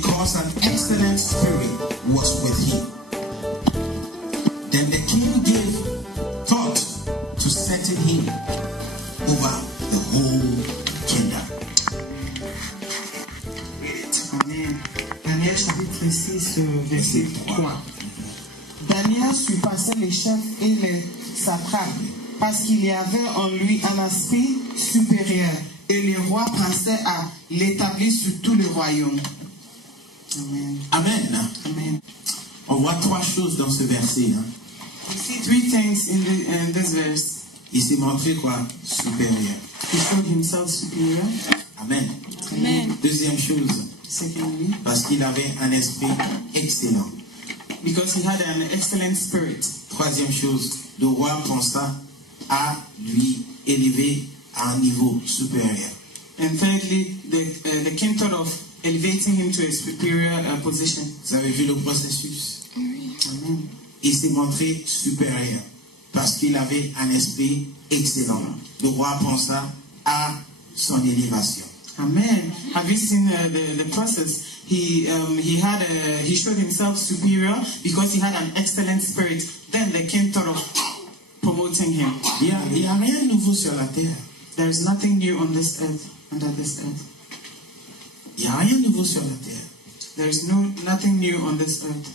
because an excellent spirit was with him. Then the king gave thought to setting him over the whole kingdom. Amen. Daniel chapitre 6, verset 3. Daniel surpassait les chefs et les satrapes parce qu'il y avait en lui un aspect supérieur et le roi pensait à l'établir sur tout le royaume. Amen. Amen. Amen. On voit trois choses dans ce verset. Hein. We see three things in this verse. Il s'est montré quoi? Supérieur. He showed himself superior. Amen. Amen. Deuxième chose, Secondly, parce qu'il avait un esprit excellent. because he had an excellent spirit. Troisième chose, le roi pensa à lui élever à un niveau supérieur. And thirdly, the king thought of elevating him to a superior position. Vous avez vu le processus? Amen. Il s'est montré supérieur parce qu'il avait un esprit excellent. Le roi pensa à son élévation. Amen. Have you seen the process? He showed himself superior because he had an excellent spirit. Then the king thought of promoting him. Il n'y a rien de nouveau sur la terre. There is nothing new on this earth, under this earth. Il n'y a rien de nouveau sur la terre. There is nothing new on this earth.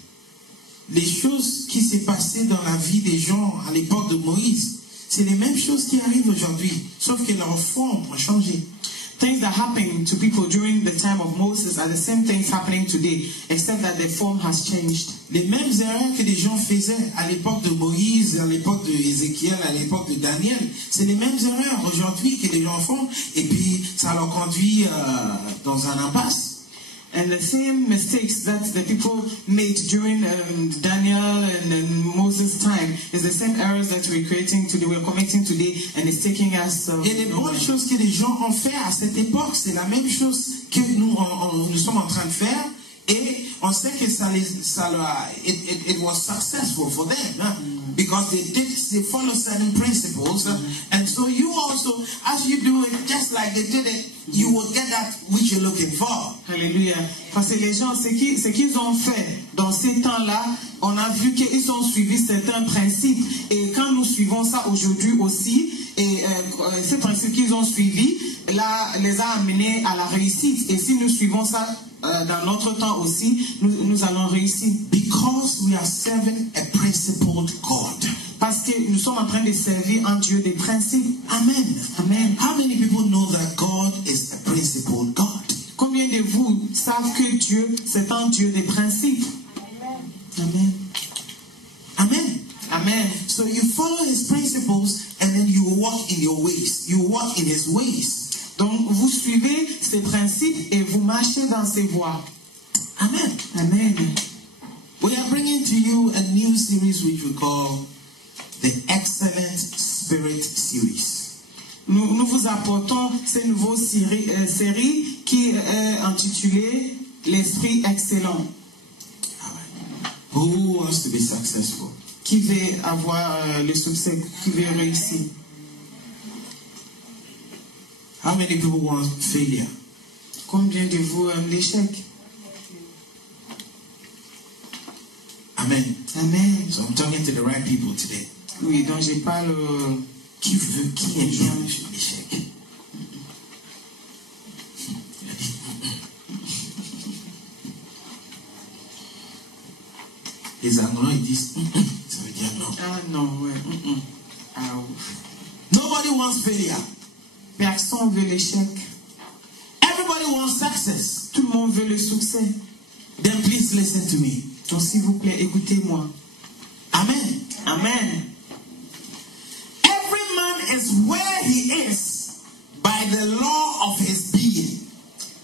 Les choses qui s'est passées dans la vie des gens à l'époque de Moïse, c'est les mêmes choses qui arrivent aujourd'hui, sauf que leur forme a changé. Things that happened to people during the time of Moses are the same things happening today, except that the form has changed. Les mêmes erreurs que les gens faisaient à l'époque de Moïse, à l'époque de Ézéchiel, à l'époque de Daniel, c'est les mêmes erreurs aujourd'hui que les gens font, et puis ça leur conduit dans un impasse. And the same mistakes that the people made during Daniel and Moses' time is the same errors that we're committing today, and it's taking us. Et les bonnes choses que les gens ont fait à cette époque, c'est la même chose que nous sommes en train de faire, et on sait que it was successful for them, huh? Because they follow certain principles, and so you also, as you do it, just like they did it, you will get that which you're looking for. Alléluia. Parce que les gens, ce qu'ils ont fait dans ces temps-là, on a vu qu'ils ont suivi certains principes. Et quand nous suivons ça aujourd'hui aussi, et ces principes qu'ils ont suivis, là, les a amenés à la réussite. Et si nous suivons ça dans notre temps aussi, nous allons réussir. Because we are serving a principled God. Parce que nous sommes en train de servir un Dieu des principes. Amen. Amen. How many people know that God is a principled God? Combien de vous savent que Dieu, c'est un Dieu des principes? Amen. Amen. Amen. So you follow his principles and then you walk in your ways. You walk in his ways. Donc vous suivez ses principes et vous marchez dans ses voies. Amen. Amen. We are bringing to you a new series which we call the Excellent Spirit Series. Nous vous apportons cette nouvelle série qui est intitulée L'Esprit Excellent. Who wants to be successful? Qui veut avoir le succès, qui veut réussir? How many people want failure? Combien de vous aiment l'échec? Amen. Amen. So I'm talking to the right people today. Oui, donc je parle. Qui aime l'échec? Les Anglais ils disent ça veut dire non. Ah non, ouais. Ah, Nobody wants failure. Personne veut l'échec. Everybody wants success. Tout le monde veut le succès. Then please listen to me. Donc s'il vous plaît, écoutez-moi. Amen. Amen. Every man is where he is by the law of his being.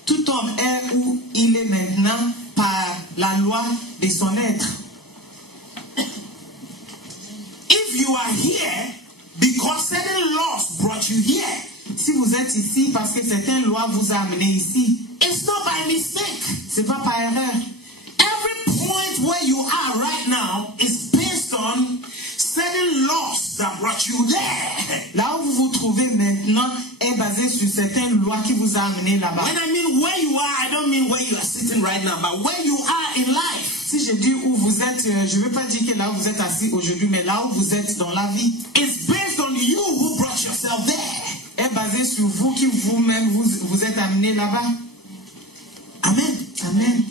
Tout homme est où il est maintenant par la loi de son être. If you are here because certain laws brought you here, si vous êtes ici parce que certaines lois vous ont amené ici, it's not by mistake. C'est pas par erreur. Every point where you are right now is based on certain laws that brought you there. Là où vous vous trouvez maintenant est basée sur certaines lois qui vous a amené là-bas. When I mean where you are, I don't mean where you are sitting right now, but where you are in life. Si je dis où vous êtes, je ne veux pas dire que là où vous êtes assis aujourd'hui, mais là où vous êtes dans la vie. It's based on you who brought yourself there. Est basé sur vous qui vous-même vous êtes amené là-bas. Amen. Amen.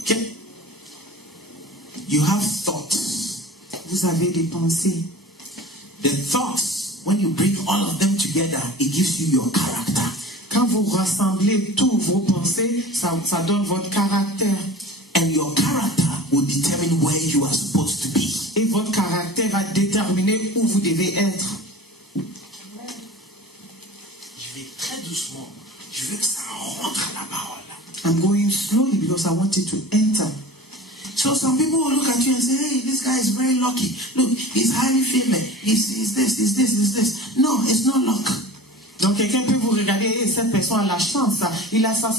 Okay. You have thoughts. Vous avez des pensées. The thoughts, when you bring all of them together, it gives you your character. Quand vous rassemblez tous vos pensées, ça donne votre caractère. And your character will determine where you are supposed to be. Et votre caractère va déterminer où vous devez être. Je vais très doucement. Je veux que ça rentre à la parole. I'm going slowly because I want it to enter. So some people will look at you and say, hey, this guy is very lucky. Look, he's highly favored. He's this. No, it's not luck. Donc quelqu'un peut vous regarder, et cette personne a la chance. Il a ça.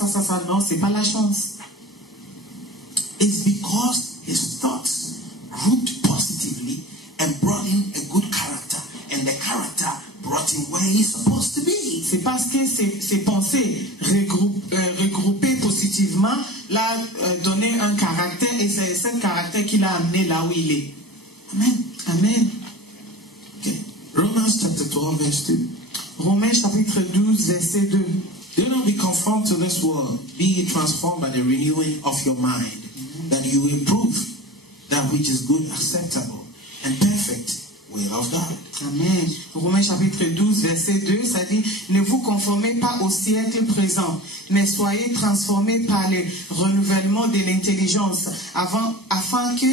Non, c'est pas la chance. It's because his thoughts grouped positively and brought in a good character. And the character brought him where he's supposed to be. C'est parce que ces pensées regroupées positivement l'a donné un caractère, et c'est ce caractère qui l'a amené là où il est. Amen. Amen. Okay. Romans chapter 12 verse 2. Romains chapitre 12 verset 2. Do not be conformed to this world. Be ye transformed by the renewing of your mind, that you will prove that which is good, acceptable, and perfect will of God. Amen. Romains chapitre 12 verset 2, ça dit: ne vous conformez pas au siècle présent, mais soyez transformés par le renouvellement de l'intelligence, afin que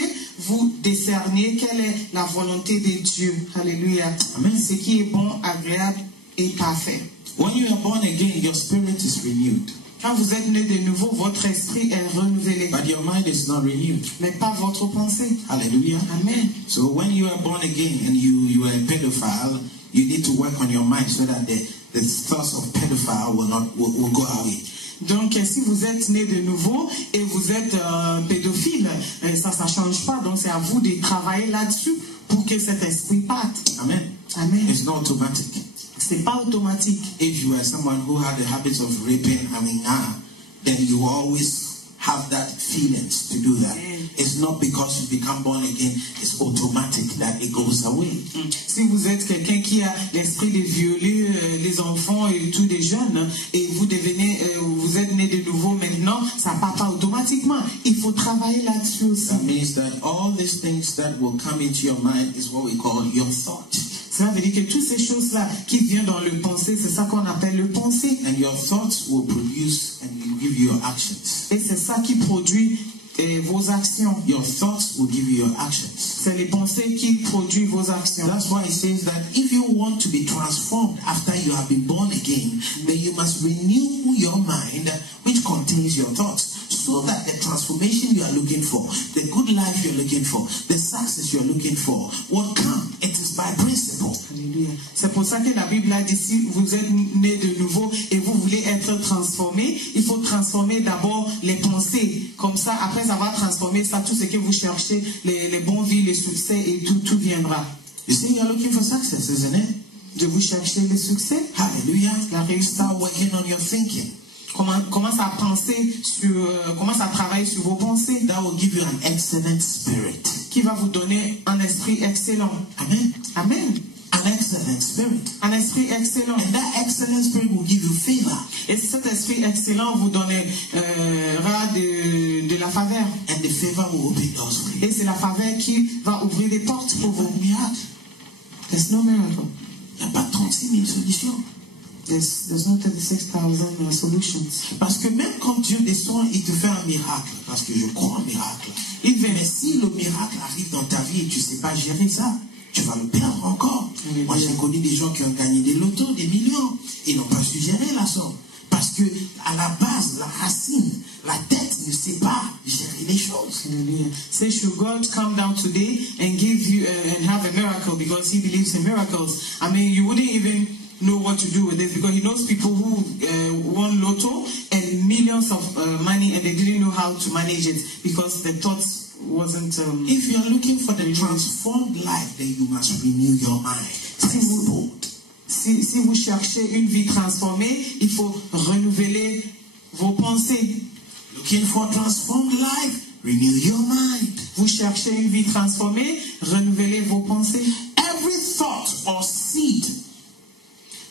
vous discerniez quelle est la volonté de Dieu. Alléluia. Amen. Ce qui est bon, agréable et parfait. When you are born again, your spirit is renewed. Quand vous êtes né de nouveau, votre esprit est renouvelé, But your mind is not renewed. mais pas votre pensée. Hallelujah. Amen. So when you are born again and you are a pedophile, you need to work on your mind so that the thoughts of pedophile will go away. Donc, si vous êtes né de nouveau et vous êtes pédophile, ça ne change pas. Donc, c'est à vous de travailler là-dessus pour que cet esprit parte. Amen. Amen. It's not automatic. C'est pas automatique. If you are someone who had the habits of raping, then you always have that feelings to do that. It's not because you become born again, it's automatic that it goes away. Si vous êtes quelqu'un qui a l'esprit de violer les enfants et tous des jeunes, et vous êtes né de nouveau maintenant, ça part pas automatiquement. Il faut travailler là-dessus aussi. That means that all these things that will come into your mind is what we call your thought. Cela veut dire que toutes ces choses-là qui viennent dans le pensée, c'est ça qu'on appelle le pensée. And your thoughts will produce and will give you your actions. Et c'est ça qui produit vos actions. Your thoughts will give you your actions. C'est les pensées qui produisent vos actions. That's why it says that if you want to be transformed after you have been born again, then you must renew your mind, which contains your thoughts, so that the transformation you are looking for, the good life you're looking for, the success you're looking for will come. It is by principle. Alléluia. C'est pour ça que la Bible a dit, si vous êtes né de nouveau et vous voulez être transformé, il faut transformer d'abord les pensées. Comme ça, après avoir transformé ça, tout ce que vous cherchez, les bons vies, les succès et tout viendra. You see, you're looking for success, isn't it? De vous chercher le succès. Hallelujah. La réussite. Start working on your thinking. Commence à penser commence à travailler sur vos pensées. That will give you an excellent spirit. Qui va vous donner un esprit excellent. Amen. Amen. An excellent spirit. Un esprit excellent. And that excellent spirit will give you favor. Et cet esprit excellent vous donnera de la faveur. And the favor will open doors for you. Et c'est la faveur qui va ouvrir des portes pour vous. There's no miracle. Il n'y a pas 36 000 solutions. There's no 36,000 solutions. Parce que même quand Dieu descend, il te fait un miracle. Parce que je crois en miracle. Mais si le miracle arrive dans ta vie et tu ne sais pas gérer ça, tu vas le perdre encore. Moi, j'ai connu des gens qui ont gagné des lotos, des millions. Ils n'ont pas su gérer la somme. Parce que à la base, la racine, la tête ne sait pas gérer les choses. Hallelujah. Say, should God come down today and give you and have a miracle because He believes in miracles? I mean, you wouldn't even know what to do with this because He knows people who won lotto and millions of money and they didn't know how to manage it because the thoughts wasn't. If you are looking for the transformed life, then you must renew your mind. Simple. si vous cherchez une vie transformée, il faut renouveler vos pensées. Looking for transformed life, renew your mind. Vous cherchez une vie transformée, renouvelez vos pensées. Every thought or seed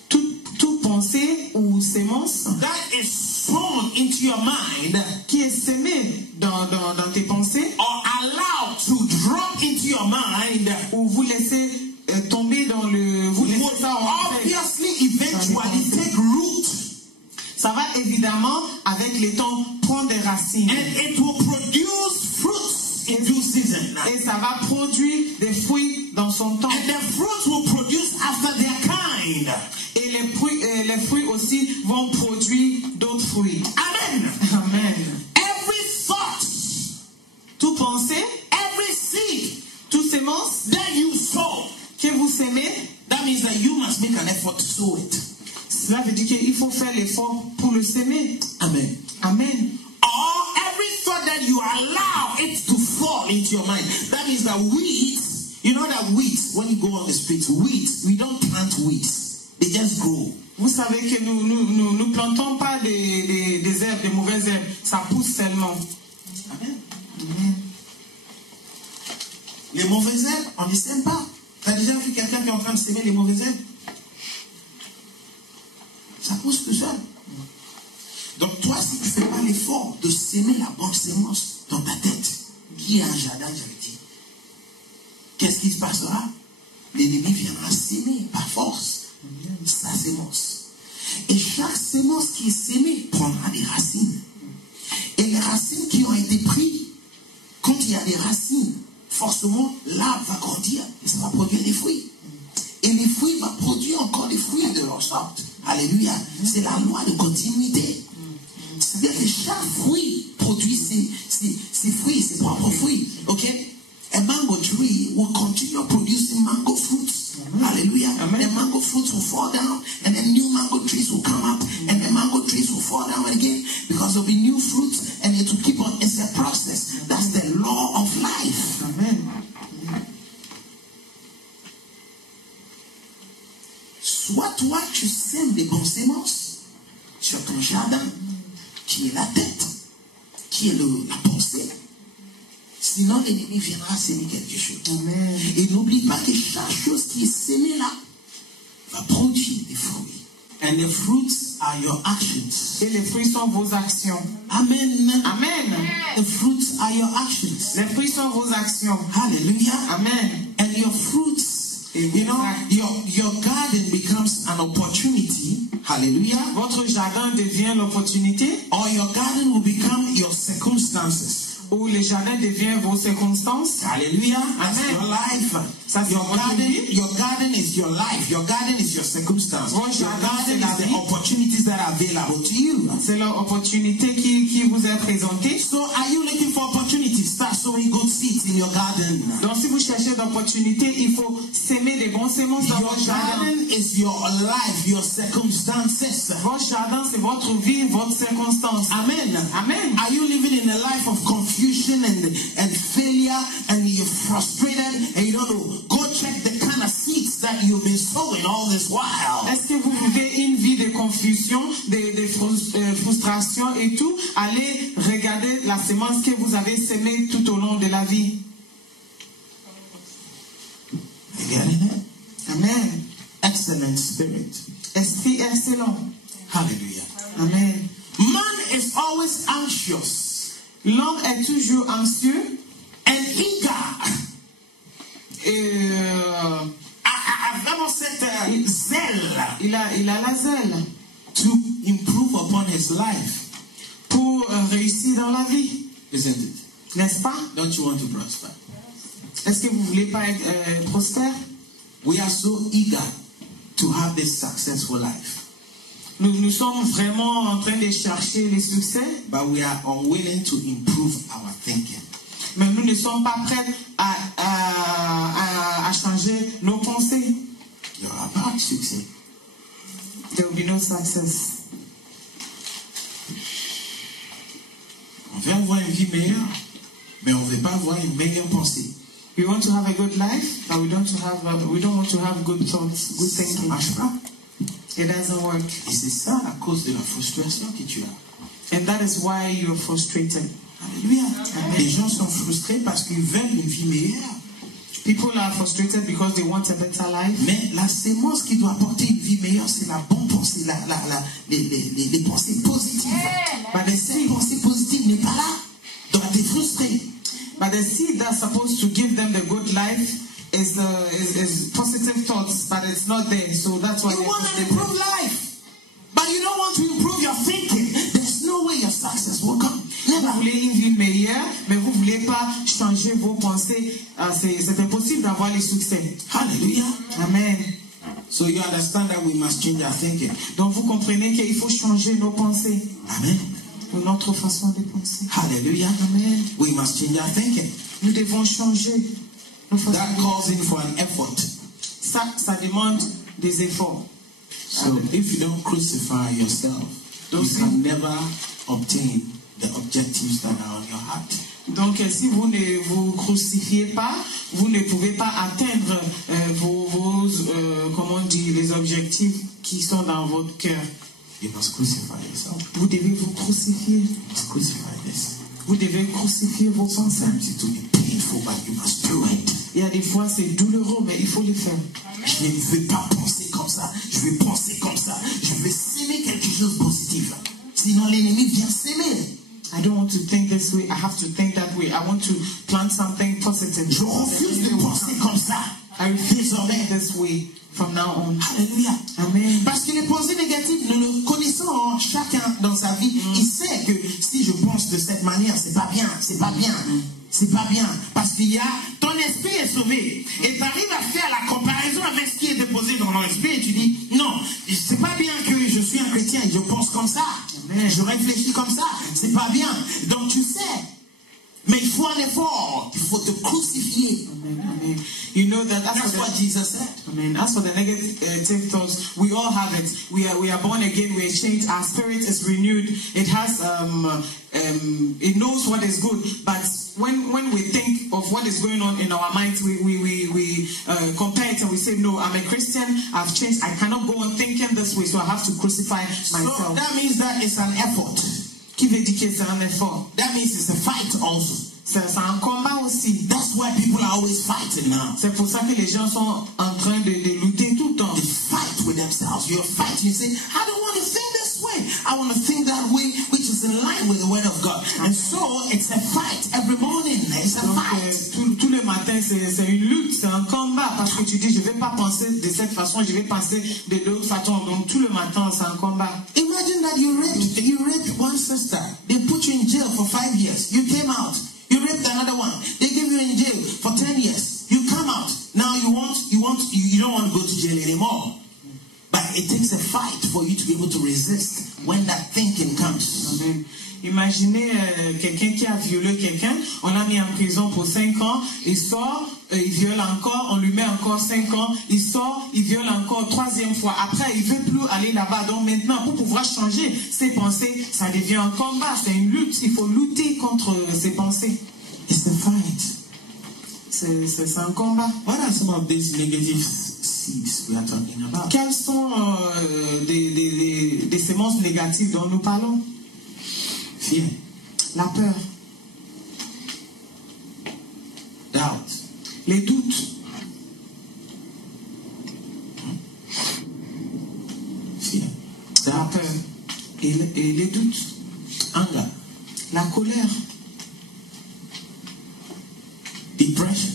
Toute pensée ou sémence that is sown into your mind qui est sémée dans tes pensées or allowed to drop into your mind ou vous laissez tomber dans le... Vous laissez will ça rentrer. obviously eventually take root. Ça va évidemment, avec le temps, prendre des racines. And it will produce fruits in due season. Et ça va produire des fruits dans son temps. And the fruits will produce after their kind. Et les fruits aussi vont produire d'autres fruits. Amen. Amen. Every thought, Tout pensée, every seed toute sémence that you sow, que vous sémez, that means that you must make an effort to sow it. cela veut dire qu'il faut faire l'effort pour le s'aimer. Amen. Amen. Or every thought that you allow it to fall into your mind. That means that weeds, you know that weeds, when you go on the streets, weeds, we don't plant weeds. They just grow. Vous savez que nous plantons pas des herbes, des mauvaises herbes. Ça pousse seulement. Amen. Amen. Les mauvaises herbes, on ne les sème pas. Tu as déjà vu quelqu'un qui est en train de s'aimer les mauvaises herbes? Ça pousse tout seul. Donc toi, si tu ne fais pas l'effort de s'aimer la bonne sémence dans ta tête, qui est un jardin, j'avais dit, qu'est-ce qui se passera? L'ennemi viendra s'aimer par force sa sémence. Et chaque sémence qui est sémée prendra des racines. Et les racines qui ont été prises, quand il y a des racines, forcément, l'arbre va grandir et ça va produire des fruits. Et les fruits vont produire encore des fruits de leur sorte. Alléluia. C'est la loi de continuité. C'est-à-dire que chaque fruit produit ses fruits, ses propres fruits. Ok? A mango tree will continue producing mango fruits. Hallelujah. Amen. The mango fruits will fall down, and then new mango trees will come up, and the mango trees will fall down again because of the new fruits, and it will keep on. It's a process. That's the law of life. Amen. Soit toi, tu sèmes des bonnes sémences sur ton jardin, qui est la tête, qui est la pensée. Sinon, l'ennemi viendra s'aimer quelque chose. Amen. Et n'oublie pas que chaque chose qui est sémée là va produire des fruits. And the fruits are your actions. Et les fruits sont vos actions. Amen. Amen. The fruits are your actions. Les fruits sont vos actions. Hallelujah. Amen. And your fruits, you know, your garden becomes an opportunity. Hallelujah. Votre jardin devient l'opportunité. Or your garden will become your circumstances. Ou le jardin devient vos circonstances. Hallelujah. That's Amen. your life. Ça, c'est Your votre garden is your life. Your garden is your circumstance. Votre Your jardin, garden c'est la is the vie. opportunities that are available to you. C'est l'opportunité qui vous est présentée. So are you looking for opportunities? Start sowing good seeds in your garden. Donc si vous cherchez d'opportunités, il faut s'aimer des bons semences dans Your votre jardin. garden is your life, your circumstances. Votre jardin, c'est votre vie, votre circonstance. Amen. Amen. Are you living in a life of confusion and failure and you're frustrated and you don't know? Go check the kind of seeds that you've been sowing all this while. Est-ce que vous vivez une vie de confusion, de frustration et tout? Allez regarder la semence que vous avez semée tout au long de la vie. You getting it? Amen. Excellent spirit. Esprit excellent. Hallelujah. Amen. Man is always anxious L'homme est toujours anxieux and eager. et a vraiment cette zèle il a la zèle to improve upon his life. pour réussir dans la vie. Isn't it? N'est-ce pas? Don't you want to prosper? Est-ce que vous voulez pas être prospère? We are so eager to have this successful life. Nous sommes vraiment en train de chercher le succès, But we are unwilling to improve our thinking. mais nous ne sommes pas prêts à changer nos pensées. Il n'y aura pas de succès. There will be no success. On veut avoir une vie meilleure, mais on ne veut pas avoir une meilleure pensée. We want to have a good life, but we don't want to have good thoughts, good Ça thinking. marche pas. It doesn't work. Et c'est ça la cause de la frustration que tu as. And that is why you're frustrated. Alléluia. Les gens sont frustrés parce qu'ils veulent une vie meilleure. People are frustrated because they want a better life. Mais la sémence qui doit apporter une vie meilleure, c'est la bonne pensée, les pensées positives. Mais cette pensée positive n'est pas là. Donc tu es frustré. But the seed that's supposed to give them the good life is positive thoughts, but it's not there. So that's why You they're want to frustrated. improve life, but you don't want to improve your thinking. There's no way your success will come. Vous Never. voulez une vie meilleure, mais vous ne voulez pas changer vos pensées. C'est impossible d'avoir les succès. Hallelujah. Amen. So you understand that we must change our thinking. Donc vous comprenez qu'il faut changer nos pensées, Amen. notre façon de penser. Hallelujah. Amen. We must change our thinking. Nous devons changer nos façons That de calls in penser. for an effort. Ça demande des efforts. So if you don't crucify yourself, you can never obtain the objectives that are on your heart. Donc, si vous ne vous crucifiez pas, vous ne pouvez pas atteindre comment on dit, les objectifs qui sont dans votre cœur. You must crucify yourself. Vous devez vous crucifier. You must crucify this. Vous devez crucifier vos pensées. Sometimes it will be painful, but you must do it. Il y a des fois, c'est douloureux, mais il faut le faire. Je ne vais pas penser comme ça. Je vais penser comme ça. Je vais s'aimer quelque chose de positif. Sinon, l'ennemi vient s'aimer. I don't want to think this way. I have to think that way. I want to plant something positive. Je refuse de penser comme ça. I refuse to think this way from now on. Alléluia. Amen. Parce que les pensées négatives, nous le connaissons chacun dans sa vie. Il sait que si je pense de cette manière, c'est pas bien, c'est pas bien. C'est pas bien. Parce qu'il y a ton esprit est sauvé. Et tu arrives à faire la comparaison avec ce qui est déposé dans ton esprit et tu dis non, c'est pas bien que je suis un chrétien et je pense comme ça. Amen. Je réfléchis comme ça. C'est pas bien. Donc tu sais. Mais il faut un effort. Il faut te crucifier. Amen. Amen. You know that That's what Jesus said. Amen. As for the negative thoughts, we all have it. We are born again. We are changed. Our spirit is renewed. It has it knows what is good. But when we think of what is going on in our minds, we compare it and we say, no, I'm a Christian. I've changed. I cannot go on thinking this way, so I have to crucify So myself. that means that it's an effort. Qui veut dire que c'est un effort? That means it's a fight also. C'est un combat aussi. That's why people are always fighting now. C'est pour ça que les gens sont en train de lutter tout le temps. They fight with themselves. You're fighting. You say, I don't want to think this way. I want to think that way, which is in line with the word of God. And so it's a fight every morning. It's a Donc, fight. tout le matin, c'est une lutte, c'est un combat. Parce que tu dis, je ne vais pas penser de cette façon, je vais penser de l'autre façon. Donc, tout le matin, c'est un combat. Imagine that you raped one sister. They put you in jail for 5 years. You came out. You raped another one. They give you in jail for 10 years. You come out. Now you don't want to go to jail anymore. But it takes a fight for you to be able to resist when that thinking comes. Amen. Imaginez quelqu'un qui a violé quelqu'un, on l'a mis en prison pour 5 ans, il sort, il viole encore, on lui met encore 5 ans, il sort, il viole encore 3e fois. Après, il ne veut plus aller là-bas. Donc maintenant, pour pouvoir changer ses pensées, ça devient un combat, c'est une lutte. Il faut lutter contre ses pensées. It's a fight. C'est un combat. What are some of these negative seeds we are talking about? Quelles sont des sémences négatives dont nous parlons? Fear, La peur, doubt, les doutes, fear, la doubt, peur et les doutes, anger, la colère, depression.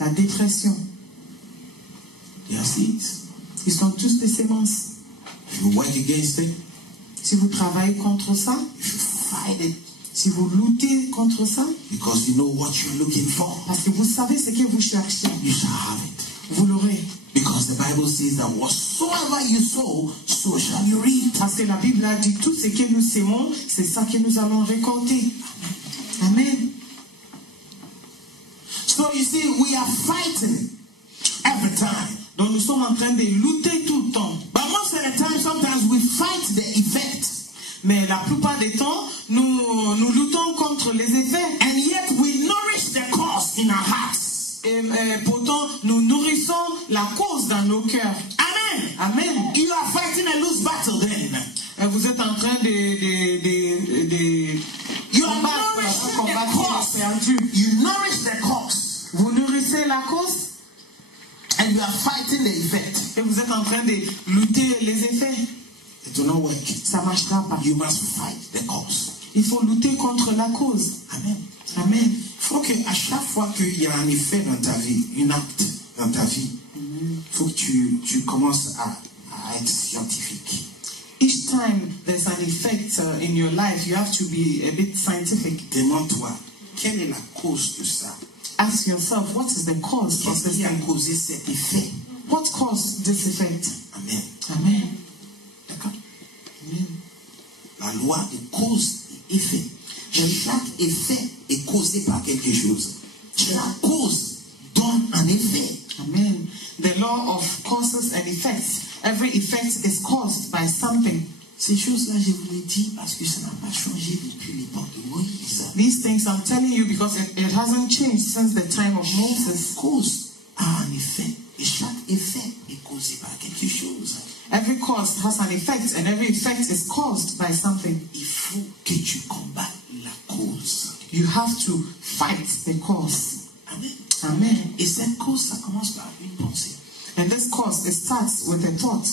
la dépression. They are seeds. Ils sont tous des sémences. If you work against it, Si vous travaillez contre ça, if you fight it, si vous luttez contre ça, because you know what you're looking for, parce que vous savez ce que vous cherchez, you shall have it. vous l'aurez. Because the Bible says that whatsoever you sow, so shall you reap. Parce que la Bible a dit tout ce que nous sémons, c'est ça que nous allons récolter. Amen. So you see, we are fighting every time. Donc nous sommes en train de lutter tout le temps. But most of the time, sometimes we fight the effect. Mais la plupart des temps, nous luttons contre les effets. And yet we nourish the cause in our hearts. et pourtant nous nourrissons la cause dans nos cœurs. Amen. Amen. You are fighting a loose battle then. Vous êtes en train de combattre la perdu. You nourish the cause. Vous nourrissez la cause and you are fighting the effect. Et vous êtes en train de lutter les effets. It will not work. Ça ne marchera pas. You must fight the cause. Il faut lutter contre la cause. Amen. Amen. Il faut qu'à chaque fois qu'il y a un effet dans ta vie, un acte dans ta vie, il faut que tu commences à être scientifique. Each time there's an effect in your life, you have to be a bit scientific. Demande-toi, quelle est la cause de ça? Ask yourself, what is the cause of Qu'est-ce this qui a thing? causé cet effet? What caused this effect? Amen. Amen. D'accord? Amen. La loi de cause et effet. Chaque effet est causé par quelque chose. Chaque cause donne un effet. Amen. The law of causes and effects. Every effect is caused by something. Ces choses-là, je vous les dis parce que ça n'a pas changé depuis l'époque de Moïse. These things I'm telling you because it hasn't changed since the time of Moses. Chaque cause a un effet et chaque effet est causé par quelque chose. Every cause has an effect and every effect is caused by something. Il faut que tu combattes la cause. You have to fight the cause. Amen. Amen. Et cette cause, ça commence par une pensée. And this cause, it starts with a thought.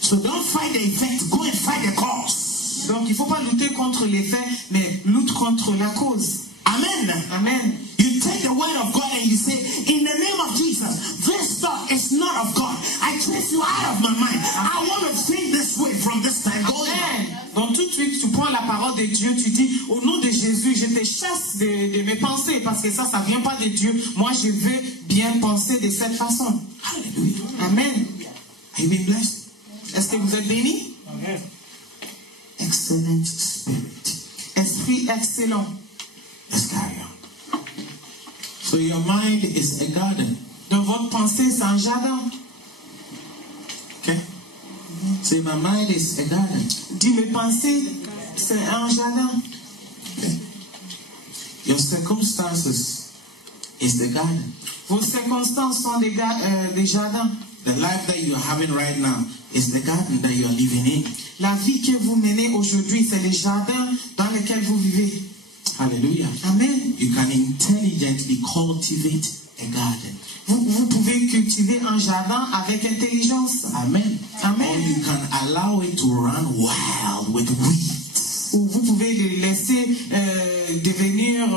So don't fight the effect, go and fight the cause. Donc il ne faut pas lutter contre l'effet, mais lutte contre la cause. Amen. Amen. You take the word of God and you say, in the name of Jesus, this thought is not of God. I trace you out of my mind. I want to think this way from this time going. Amen. Donc tout de suite, tu prends la parole de Dieu, tu dis, au nom de Jésus, je te chasse de mes pensées, parce que ça ne vient pas de Dieu. Moi, je veux bien penser de cette façon. Hallelujah. Amen. Are you being blessed? Est-ce que vous êtes bénis? Amen. Excellent spirit. Esprit excellent. Let's carry on. So your mind is a garden. Donc votre pensée, c'est un jardin. Okay? Say my mind is a garden. Dis mes pensées, c'est un jardin. Okay? Your circumstances is the garden. Vos circonstances sont des jardins. The life that you are having right now is the garden that you are living in. La vie que vous menez aujourd'hui, c'est le jardin dans lequel vous vivez. Hallelujah. Amen. You can intelligently cultivate a garden. Vous pouvez cultiver un jardin avec intelligence. Amen. Amen. Or you can allow it to run wild with weeds. Ou vous pouvez le laisser devenir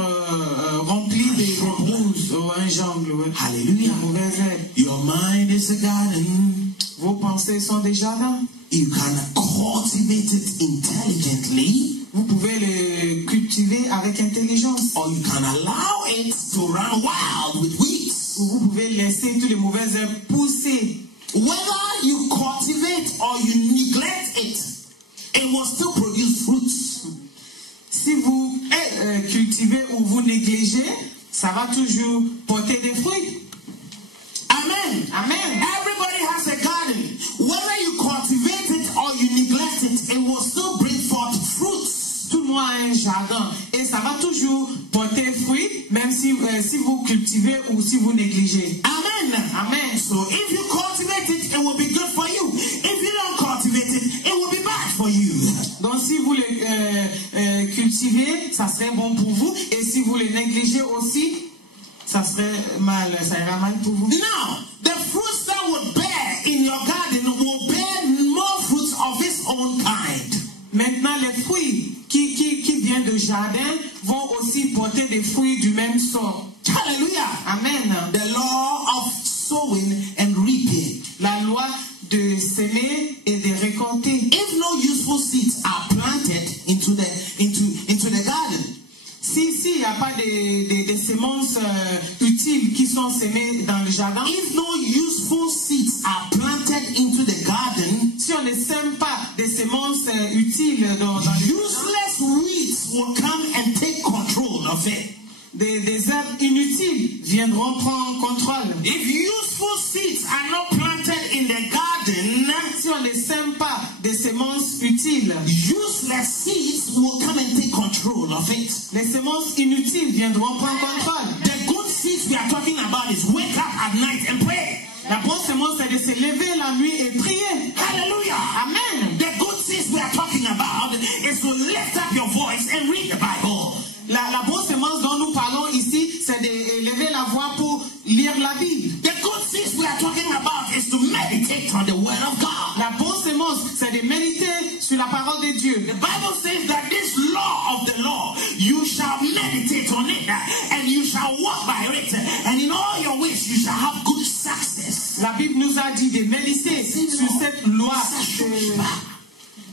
rempli de brouses ou un jungle. Ouais. Hallelujah. De mauvaises herbes. Your mind is a garden. Vos pensées sont des jardins. You can cultivate it intelligently. Vous pouvez le cultiver avec intelligence. Or you can allow it to run wild with weeds. Ou vous pouvez laisser toutes les mauvaises herbes pousser. Whether you cultivate or you neglect it, it will still produce fruits. Si vous cultivez ou vous négligez, ça va toujours porter des fruits. Amen. Amen. Everybody has a garden. Whether you cultivate it or you neglect it, it will still bring forth fruits. Tout le monde a un jardin et ça va toujours porter fruit, même si vous cultivez ou si vous négligez. Amen. Amen. So if you cultivate it, it will be good for you. If you don't cultivate it, it will be bad for you. Donc si vous le cultivez, ça serait bon pour vous. Et si vous le négligez aussi, ça ira mal pour vous. Now, the fruits that will bear in your garden will bear more fruits of its own kind. Maintenant, les fruits qui viennent du jardin vont aussi porter des fruits du même sort. Hallelujah. Amen. The law of sowing and reaping. La loi de semer et de récolter. If no useful seeds are planted into the garden, Si y a pas de semences utiles qui sont semées dans le jardin, if no useful seeds are planted into the garden, si on ne sème pas des semences utiles dans le useless weeds will come and take control of it. des herbes inutiles viendront prendre contrôle. If useful seeds are not planted in the garden, Si on ne sème pas des semences utiles, useless seeds will come and take control of it. les semences inutiles viendront prendre contrôle. The seeds we are talking about is wake up at night and pray. La bonne semence, c'est de se lever la nuit et prier. Hallelujah. Amen. The good seeds we are talking about is to lift up your voice and read the Bible. La bonne semence dont nous parlons ici, c'est de lever la voix pour lire la Bible. The good seeds we are talking about is to meditate on the word of God. La bonne semence, c'est de méditer sur la parole de Dieu. The Bible says that this law of the law, you shall meditate on it and you shall walk by it, and in all your ways you shall have good success. La Bible nous a dit de méditer sur cette loi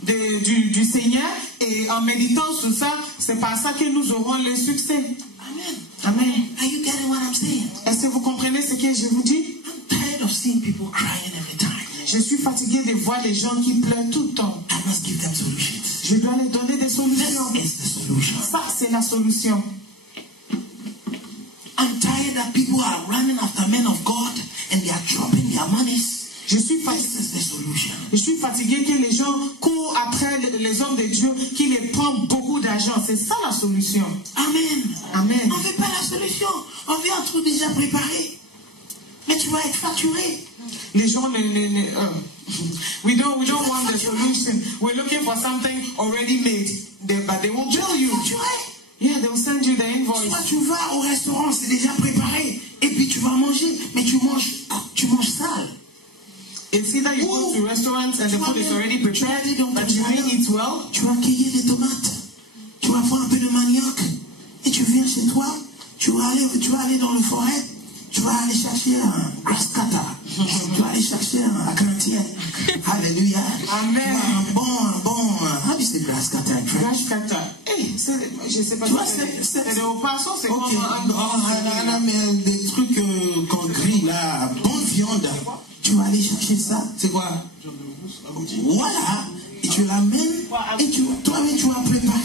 du Seigneur, et en méditant sur ça, c'est par ça que nous aurons le succès. Amen. Amen. Are you getting what I'm saying? Est-ce que vous comprenez ce que je vous dis? I'm tired of seeing people crying every time. Je suis fatigué de voir les gens qui pleurent tout le temps. I must give them solutions. Je dois les donner des solutions. This is the solution. Ça, c'est la solution. I'm tired that people are running after men of God and they are dropping their monies. Je suis fatigué que les gens courent après les hommes de Dieu qui les prennent beaucoup d'argent. C'est ça la solution. Amen. Amen. On ne veut pas la solution. On veut un truc déjà préparé. Mais tu vas être facturé. Les gens we don't want the solution. We're looking for something already made. But they will bill you. Yeah, they will send you the invoice. Soit tu vas au restaurant, c'est déjà préparé. Et puis tu vas manger. Mais tu manges sale. It's either you go to restaurants and the food is already prepared, but you didn't eat well. Tu vas cueillir des tomates, tu vas prendre un peu de manioc, et tu viens chez toi, tu vas aller dans le forêt, tu vas aller chercher un grass cutter, tu vas aller chercher un acantien. Alléluia. Amen. Un bon, how do you say grass cutter? Grass cutter. Hey, je sais pas. Tu vois, c'est le poisson, c'est comme des trucs qu'on grille là, bonne viande. Tu vas aller chercher ça. C'est quoi? Voilà. Et tu l'amènes et toi-même tu vas préparer